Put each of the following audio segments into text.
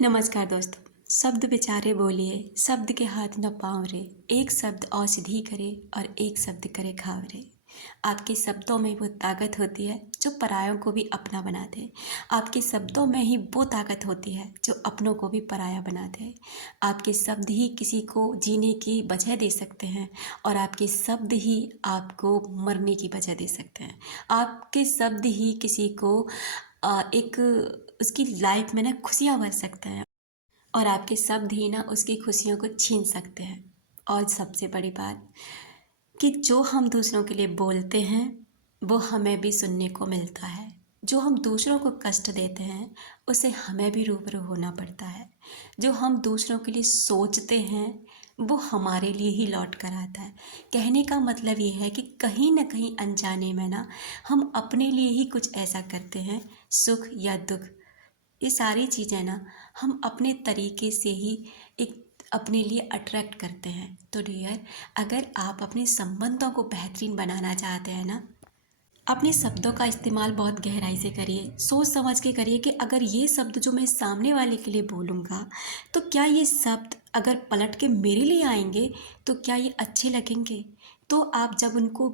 नमस्कार दोस्तों। शब्द बेचारे बोलिए, शब्द के हाथ न पाँव रे। एक शब्द औषधि करे और एक शब्द करे घाव रे। आपके शब्दों में वो ताकत होती है जो परायों को भी अपना बना दे। आपके शब्दों में ही वो ताकत होती है जो अपनों को भी पराया बना दे। आपके शब्द ही किसी को जीने की वजह दे सकते हैं और आपके शब्द ही आपको मरने की वजह दे सकते हैं। आपके शब्द ही किसी को एक उसकी लाइफ में ना खुशियाँ भर सकते हैं और आपके शब्द ही ना उसकी खुशियों को छीन सकते हैं। और सबसे बड़ी बात कि जो हम दूसरों के लिए बोलते हैं वो हमें भी सुनने को मिलता है। जो हम दूसरों को कष्ट देते हैं उसे हमें भी रूबरू होना पड़ता है। जो हम दूसरों के लिए सोचते हैं वो हमारे लिए ही लौट कर आता है। कहने का मतलब ये है कि कहीं ना कहीं अनजाने में ना हम अपने लिए ही कुछ ऐसा करते हैं, सुख या दुख, ये सारी चीज़ें ना हम अपने तरीके से ही एक अपने लिए अट्रैक्ट करते हैं। तो डियर, अगर आप अपने संबंधों को बेहतरीन बनाना चाहते हैं ना, अपने शब्दों का इस्तेमाल बहुत गहराई से करिए, सोच समझ के करिए कि अगर ये शब्द जो मैं सामने वाले के लिए बोलूँगा तो क्या ये शब्द अगर पलट के मेरे लिए आएंगे तो क्या ये अच्छे लगेंगे। तो आप जब उनको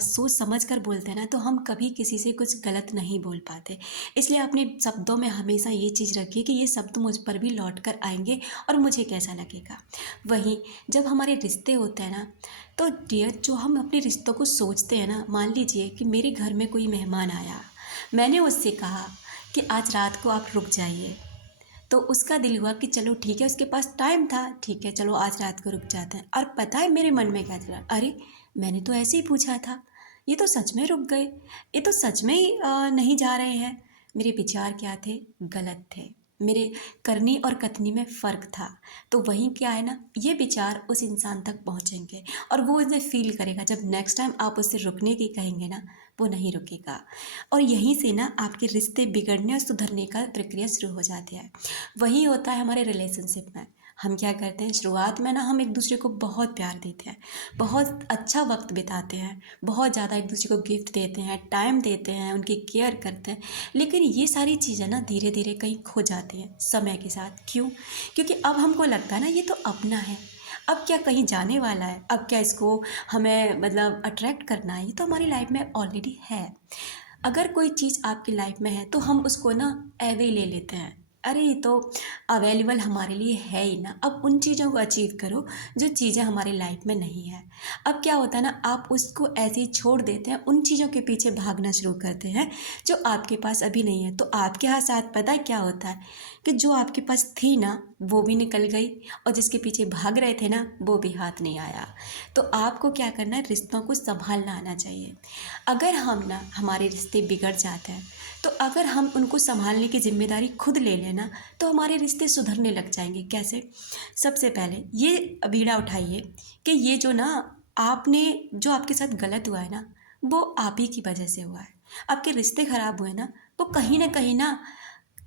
सोच समझ कर बोलते हैं ना तो हम कभी किसी से कुछ गलत नहीं बोल पाते। इसलिए अपने शब्दों में हमेशा ये चीज़ रखिए कि ये शब्द मुझ पर भी लौट कर आएंगे और मुझे कैसा लगेगा। वहीं जब हमारे रिश्ते होते हैं ना, तो डियर, जो हम अपने रिश्तों को सोचते हैं ना, मान लीजिए कि मेरे घर में कोई मेहमान आया, मैंने उससे कहा कि आज रात को आप रुक जाइए, तो उसका दिल हुआ कि चलो ठीक है, उसके पास टाइम था, ठीक है चलो आज रात को रुक जाते हैं। और पता है मेरे मन में क्या चला, अरे मैंने तो ऐसे ही पूछा था, ये तो सच में रुक गए, ये तो सच में ही नहीं जा रहे हैं। मेरे विचार क्या थे, गलत थे। मेरे करनी और कथनी में फ़र्क था। तो वहीं क्या है ना, ये विचार उस इंसान तक पहुँचेंगे और वो इसे फील करेगा। जब नेक्स्ट टाइम आप उससे रुकने की कहेंगे ना, वो नहीं रुकेगा। और यहीं से ना आपके रिश्ते बिगड़ने और सुधरने का प्रक्रिया शुरू हो जाती है। वही होता है हमारे रिलेशनशिप में। हम क्या करते हैं, शुरुआत में ना हम एक दूसरे को बहुत प्यार देते हैं, बहुत अच्छा वक्त बिताते हैं, बहुत ज़्यादा एक दूसरे को गिफ्ट देते हैं, टाइम देते हैं, उनकी केयर करते हैं। लेकिन ये सारी चीज़ें ना धीरे धीरे कहीं खो जाती हैं समय के साथ। क्यों? क्योंकि अब हमको लगता है ना ये तो अपना है, अब क्या कहीं जाने वाला है, अब क्या इसको हमें मतलब अट्रैक्ट करना है, ये तो हमारी लाइफ में ऑलरेडी है। अगर कोई चीज़ आपकी लाइफ में है तो हम उसको ना एवे ले लेते हैं, अरे ये तो अवेलेबल हमारे लिए है ही ना, अब उन चीज़ों को अचीव करो जो चीज़ें हमारी लाइफ में नहीं है। अब क्या होता है ना, आप उसको ऐसे ही छोड़ देते हैं, उन चीज़ों के पीछे भागना शुरू करते हैं जो आपके पास अभी नहीं है। तो आपके हाथ साथ पता है क्या होता है कि जो आपके पास थी ना वो भी निकल गई और जिसके पीछे भाग रहे थे ना वो भी हाथ नहीं आया। तो आपको क्या करना है, रिश्तों को संभालना आना चाहिए। अगर हम ना हमारे रिश्ते बिगड़ जाते हैं तो अगर हम उनको संभालने की जिम्मेदारी खुद ले लेना तो हमारे रिश्ते सुधरने लग जाएंगे। कैसे? सबसे पहले ये बीड़ा उठाइए कि ये जो ना आपने जो आपके साथ गलत हुआ है ना वो आप ही की वजह से हुआ है। आपके रिश्ते खराब हुए ना वो कहीं ना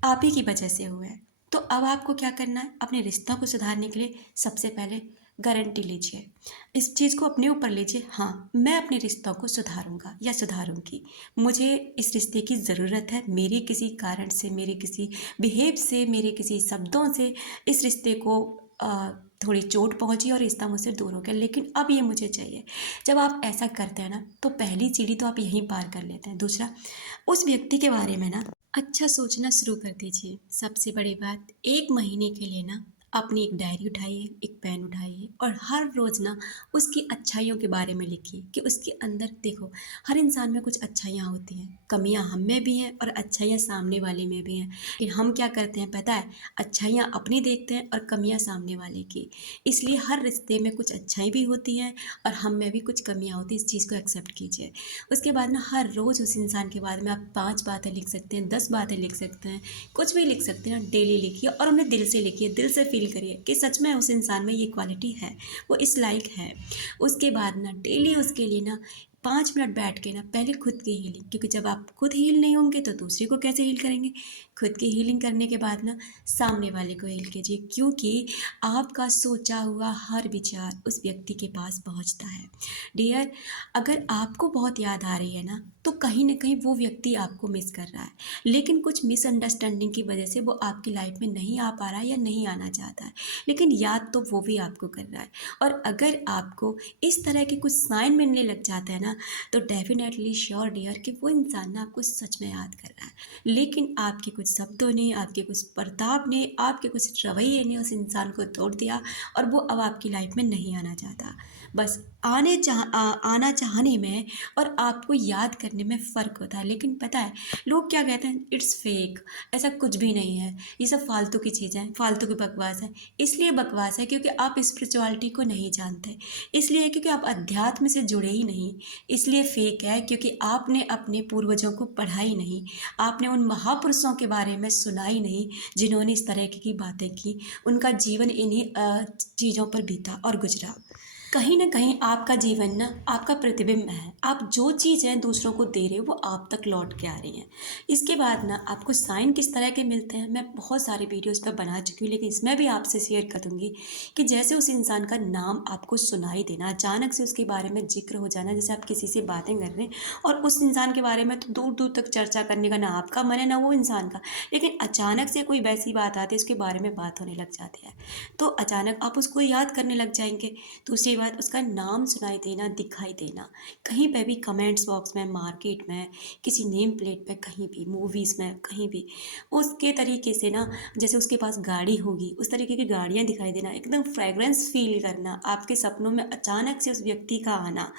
आप ही की वजह से हुए हैं। तो अब आपको क्या करना है, अपने रिश्तों को सुधारने के लिए सबसे पहले गारंटी लीजिए, इस चीज़ को अपने ऊपर लीजिए, हाँ मैं अपने रिश्तों को सुधारूंगा या सुधारूंगी। मुझे इस रिश्ते की ज़रूरत है, मेरे किसी कारण से, मेरे किसी बिहेव से, मेरे किसी शब्दों से इस रिश्ते को थोड़ी चोट पहुंची और रिश्ता मुझसे दूर हो गया, लेकिन अब ये मुझे चाहिए। जब आप ऐसा करते हैं ना तो पहली सीढ़ी तो आप यहीं पार कर लेते हैं। दूसरा, उस व्यक्ति के बारे में ना अच्छा सोचना शुरू कर दीजिए। सबसे बड़ी बात, 1 महीने के लिए ना अपनी एक डायरी उठाइए, एक पेन उठाइए और हर रोज़ ना उसकी अच्छाइयों के बारे में लिखिए कि उसके अंदर देखो, हर इंसान में कुछ अच्छाइयाँ होती हैं, कमियाँ हम में भी हैं और अच्छाइयाँ सामने वाले में भी हैं। लेकिन हम क्या करते हैं पता है, अच्छाइयाँ अपनी देखते हैं और कमियाँ सामने वाले की। इसलिए हर रिश्ते में कुछ अच्छाई भी होती हैं और हम में भी कुछ कमियाँ होती हैं, इस चीज़ को एक्सेप्ट कीजिए। उसके बाद ना हर रोज़ उस इंसान के बारे में आप 5 बातें लिख सकते हैं, 10 बातें लिख सकते हैं, कुछ भी लिख सकते हैं। डेली लिखिए और उन्हें दिल से लिखिए, दिल से फील करिए कि सच में उस इंसान में ये क्वालिटी है, वो इस लायक है। उसके बाद ना डेली उसके लिए ना 5 मिनट बैठ के ना पहले खुद की हीलिंग, क्योंकि जब आप खुद हील नहीं होंगे तो दूसरे को कैसे हील करेंगे। खुद की हीलिंग करने के बाद ना सामने वाले को हील कीजिए, क्योंकि आपका सोचा हुआ हर विचार उस व्यक्ति के पास पहुंचता है। डियर, अगर आपको बहुत याद आ रही है ना, तो कहीं ना कहीं वो व्यक्ति आपको मिस कर रहा है, लेकिन कुछ मिसअंडरस्टैंडिंग की वजह से वो आपकी लाइफ में नहीं आ पा रहा है या नहीं आना चाहता है, लेकिन याद तो वो भी आपको कर रहा है। और अगर आपको इस तरह के कुछ साइन मिलने लग जाता है ना, तो डेफिनेटली श्योर डियर कि वो इंसान ना आपको सच में याद कर रहा है, लेकिन आपके कुछ शब्दों ने, आपके कुछ बर्ताव ने, आपके कुछ रवैये ने उस इंसान को तोड़ दिया, और वो अब आपकी लाइफ में नहीं आना चाहता। बस आना चाहने में और आपको याद करने में फ़र्क होता है। लेकिन पता है लोग क्या कहते हैं, इट्स फेक, ऐसा कुछ भी नहीं है, ये सब फालतू की चीज़ें हैं, फालतू की बकवास है। इसलिए बकवास है क्योंकि आप स्पिरिचुअलिटी को नहीं जानते, इसलिए है क्योंकि आप अध्यात्म से जुड़े ही नहीं, इसलिए फेक है क्योंकि आपने अपने पूर्वजों को पढ़ा ही नहीं, आपने उन महापुरुषों के बारे में सुना ही नहीं जिन्होंने इस तरह की बातें की, उनका जीवन इन्हीं चीज़ों पर बीता और गुजरा। कहीं ना कहीं आपका जीवन ना आपका प्रतिबिंब है, आप जो चीज़ें दूसरों को दे रहे हो वो आप तक लौट के आ रही हैं। इसके बाद ना आपको साइन किस तरह के मिलते हैं, मैं बहुत सारे वीडियोस पर बना चुकी हूँ, लेकिन इसमें भी आपसे शेयर कर दूंगी कि जैसे उस इंसान का नाम आपको सुनाई देना, अचानक से उसके बारे में जिक्र हो जाना, जैसे आप किसी से बातें कर रहे हैं और उस इंसान के बारे में तो दूर दूर तक चर्चा करने का ना आपका मन है ना वो इंसान का, लेकिन अचानक से कोई वैसी बात आती है उसके बारे में बात होने लग जाती है, तो अचानक आप उसको याद करने लग जाएंगे। दूसरी बात, उसका नाम सुनाई देना, दिखाई देना, कहीं पे भी कमेंट्स बॉक्स में, मार्केट में, किसी नेम प्लेट पे, कहीं भी मूवीज़ में, कहीं भी उसके तरीके से ना, जैसे उसके पास गाड़ी होगी उस तरीके की गाड़ियाँ दिखाई देना, एकदम फ्रेगरेंस फील करना, आपके सपनों में अचानक से उस व्यक्ति का आना,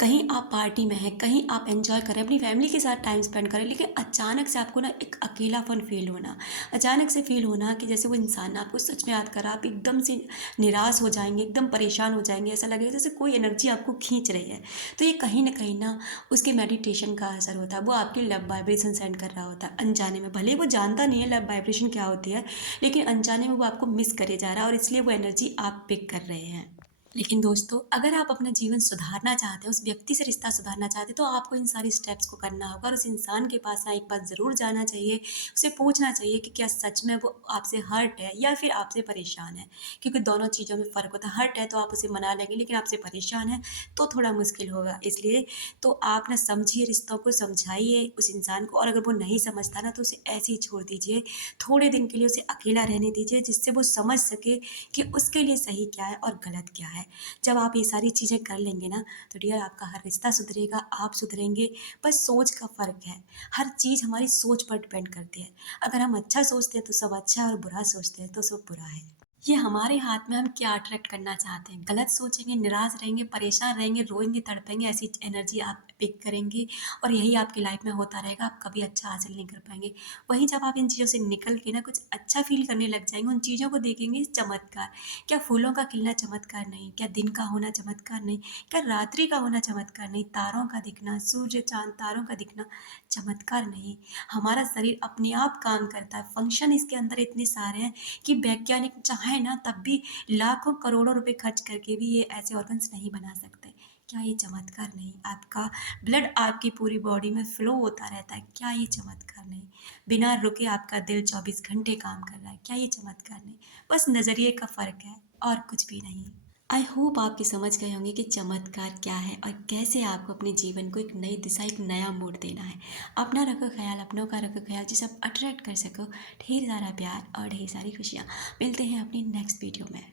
कहीं आप पार्टी में हैं, कहीं आप एंजॉय करें, अपनी फैमिली के साथ टाइम स्पेंड करें, लेकिन अचानक से आपको ना एक अकेलापन फील होना, अचानक से फील होना कि जैसे वो इंसान आपको सच में याद कर रहा है, आप एकदम से निराश हो जाएंगे, एकदम परेशान हो जाएंगे, ऐसा लगेगा जैसे कोई एनर्जी आपको खींच रही है। तो ये कहीं ना उसके मेडिटेशन का असर होता है, वो आपकी लव वाइब्रेशन सेंड कर रहा होता है अनजाने में, भले वो जानता नहीं है लव वाइब्रेशन क्या होती है, लेकिन अनजाने में वो आपको मिस करे जा रहा है और इसलिए वो एनर्जी आप पिक कर रहे हैं। लेकिन दोस्तों, अगर आप अपना जीवन सुधारना चाहते हैं, उस व्यक्ति से रिश्ता सुधारना चाहते हैं, तो आपको इन सारी स्टेप्स को करना होगा और उस इंसान के पास ना एक बार ज़रूर जाना चाहिए, उसे पूछना चाहिए कि क्या सच में वो आपसे हर्ट है या फिर आपसे परेशान है, क्योंकि दोनों चीज़ों में फ़र्क होता है। हर्ट है तो आप उसे मना लेंगे, लेकिन आपसे परेशान है तो थोड़ा मुश्किल होगा। इसलिए तो आप ना समझिए, रिश्तों को समझाइए उस इंसान को, और अगर वो नहीं समझता ना तो उसे ऐसे ही छोड़ दीजिए, थोड़े दिन के लिए उसे अकेला रहने दीजिए, जिससे वो समझ सके कि उसके लिए सही क्या है और गलत क्या है। जब आप ये सारी चीज़ें कर लेंगे ना, तो डियर आपका हर रिश्ता सुधरेगा, आप सुधरेंगे। बस सोच का फ़र्क है, हर चीज़ हमारी सोच पर डिपेंड करती है। अगर हम अच्छा सोचते हैं तो सब अच्छा है, और बुरा सोचते हैं तो सब बुरा है। ये हमारे हाथ में, हम क्या अट्रैक्ट करना चाहते हैं। गलत सोचेंगे, निराश रहेंगे, परेशान रहेंगे, रोएंगे, तड़पेंगे, ऐसी एनर्जी आप पिक करेंगे और यही आपकी लाइफ में होता रहेगा, आप कभी अच्छा हासिल नहीं कर पाएंगे। वहीं जब आप इन चीज़ों से निकल के ना कुछ अच्छा फील करने लग जाएंगे, उन चीज़ों को देखेंगे चमत्कार, क्या फूलों का खिलना चमत्कार नहीं, क्या दिन का होना चमत्कार नहीं, क्या रात्रि का होना चमत्कार नहीं, तारों का दिखना, सूर्य चांद तारों का दिखना चमत्कार नहीं। हमारा शरीर अपने आप काम करता है, फंक्शन इसके अंदर इतने सारे हैं कि वैज्ञानिक चाहे ना तब भी लाखों करोड़ों रुपए खर्च करके भी ये ऐसे ऑर्गन्स नहीं बना सकते। क्या ये चमत्कार नहीं? आपका ब्लड आपकी पूरी बॉडी में फ्लो होता रहता है, क्या ये चमत्कार नहीं? बिना रुके आपका दिल 24 घंटे काम कर रहा है, क्या ये चमत्कार नहीं? बस नज़रिए का फ़र्क है और कुछ भी नहीं। आई होप आपकी समझ गए होंगे कि चमत्कार क्या है और कैसे आपको अपने जीवन को एक नई दिशा, एक नया मोड़ देना है। अपना रखो ख्याल, अपनों का रखो ख्याल, जिसे आप अट्रैक्ट कर सको ढेर सारा प्यार और ढेर सारी खुशियाँ। मिलते हैं अपनी नेक्स्ट वीडियो में।